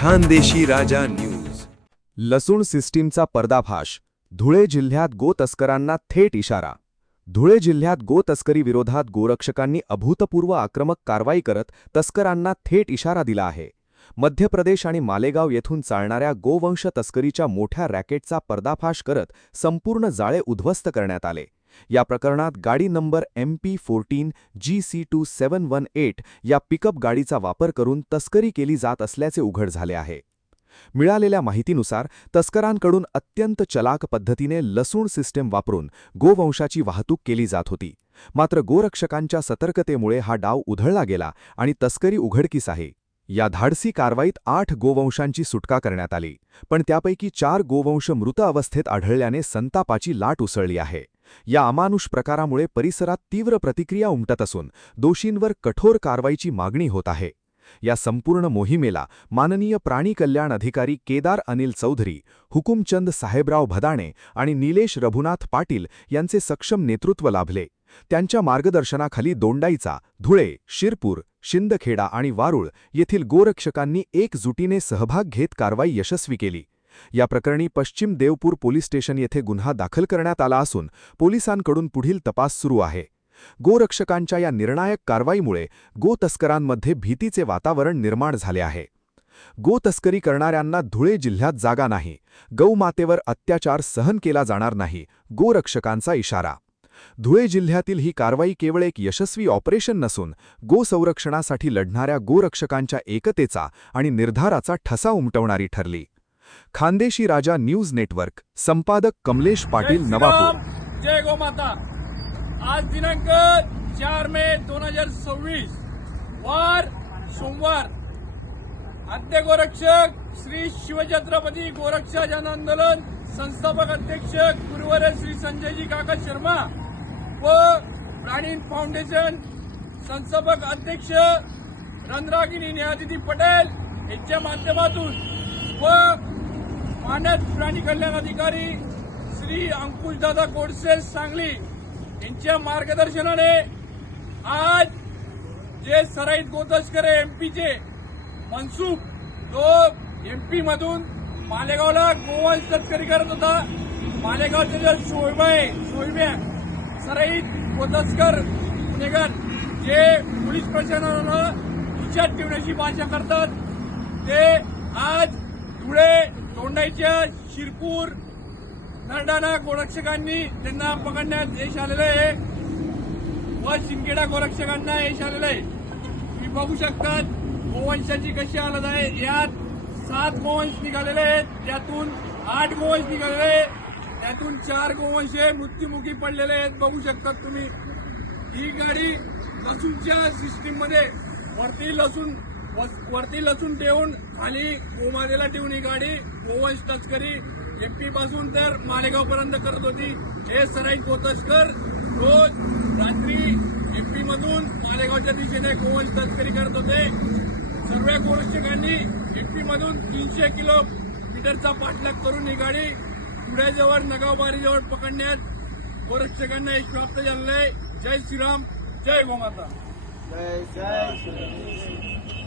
खानदेशी राजा news. लसूण सिस्टीमचा पर्दाफाश. धुळे जिल्ह्यात गो तस्करांना थेट इशारा. धुळे जिल्ह्यात गो तस्करी विरोधात गोरक्षकांनी अभूतपूर्व आक्रमक कारवाई करत तस्करांना थेट इशारा दिला आहे. मध्य प्रदेश आणि मालेगाव येथून चालणाऱ्या गोवंश तस्करीच्या मोठ्या रॅकेटचा पर्दाफाश करत संपूर्ण जाळे उद्ध्वस्त करण्यात आले. या प्रकरणात गाडी नंबर MP14 GC2718 या पिकअप गाडीचा वापर करून तस्करी केली जात असल्याचे उघड झाले आहे. मिळालेल्या माहितीनुसार तस्करांकडून अत्यंत चलाक पद्धतीने लसूण सिस्टम वापरून गोवंशाची वाहतूक केली जात होती. मात्र गोरक्षकांच्या सतर्कतेमुळे हा डाव उधळला गेला आणि तस्करी उघडकीस आहे. या धाडसी कारवाईत 8 गोवंशांची सुटका करण्यात आली, पण त्यापैकी 4 गोवंश मृत अवस्थेत आढळल्याने संतापाची लाट उसळली आहे. या अमानुष प्रकारामुळे परिसरात तीव्र प्रतिक्रिया उमटत असून दोषींवर कठोर कारवाईची मागणी होत आहे. या संपूर्ण मोहिमेला माननीय प्राणी कल्याण अधिकारी केदार अनिल चौधरी, हुकुमचंद साहेबराव भदाणे आणि निलेश रघुनाथ पाटील यांचे सक्षम नेतृत्व लाभले. त्यांच्या मार्गदर्शनाखाली दोंडाईचा, धुळे, शिरपूर, शिंदखेडा आणि वारुळ येथील गोरक्षकांनी एकजुटीने सहभाग घेत कारवाई यशस्वी केली. या प्रकरणी पश्चिम देवपूर पोलीस स्टेशन येथे गुन्हा दाखल करण्यात आला असून पोलिसांकडून पुढील तपास सुरू आहे. गोरक्षकांच्या या निर्णायक कारवाईमुळे गो तस्करांमध्ये भीतीचे वातावरण निर्माण झाले आहे. गो तस्करी करणाऱ्यांना धुळे जिल्ह्यात जागा नाही. गौमातेवर अत्याचार सहन केला जाणार नाही. गोरक्षकांचा इशारा. धुळे जिल्ह्यातील ही कारवाई केवळ एक यशस्वी ऑपरेशन नसून गोसंरक्षणासाठी लढणाऱ्या गोरक्षकांच्या एकतेचा आणि निर्धाराचा ठसा उमटवणारी ठरली. खानदेशी राजा न्यूज नेटवर्क. संपादक कमलेश पाटील, नवापूर. जय गोमाता. आज दिनांक 4 मे 2026 वार सोमवार. आद्य गोरक्षक श्री शिवछत्रपती गोरक्षा जन आंदोलन संस्थापक अध्यक्ष गुरुवर्य श्री संजयजी काका शर्मा व प्राणी फाउंडेशन संस्थापक अध्यक्ष रणरागिनी न्यायाधिती पटेल यांच्या माध्यमातून व मानद प्राणी कल्याण अधिकारी श्री अंकुशदादा गोडसे सांगली यांच्या मार्गदर्शनाने आज जे सराईत गोतस्करे एमपीचे मनसूब तो MP मधून मालेगावला गोवंश तस्करी करत होता. मालेगावचे जे शोयब्या सराईत गोतस्कर गुन्हेगार जे पोलीस प्रशासनानं विचार ठेवण्याची भाषा करतात ते आज धुळे, दोंडाईच्या, शिरपूर, नरडाणा गोरक्षकांनी त्यांना पकडण्यात यश आलेलं आहे व शिंदखेडा गोरक्षकांना यश आलेलं आहे. तुम्ही बघू शकतात गोवंशाची कशी हालत आहे. यात 7 गोवंश निघालेले आहेत, त्यातून 8 गोवंश निघालेले आहेत, त्यातून 4 गोवंश मृत्युमुखी पडलेले आहेत. बघू शकतात तुम्ही. ही गाडी लसूणच्या सिस्टीममध्ये वरती लसूण ठेवून खाली गोमातेला ठेवून ही गाडी गोवंश तस्करी MP पासून तर मालेगाव पर्यंत करत होती. हे सराईत गोतस्कर रोज रात्री MP मधून मालेगावच्या दिशेने गोवंश तस्करी करत होते. सर्व गोरक्षकांनी MP मधून 300 किलोमीटरचा पाठलाग करून ही गाडी पुण्याजवळ नगावबारीजवळ पकडण्यात गोरक्षकांना यश प्राप्त झालेलं आहे. जय श्रीराम, जय गोमाता. जय जय श्रीराम.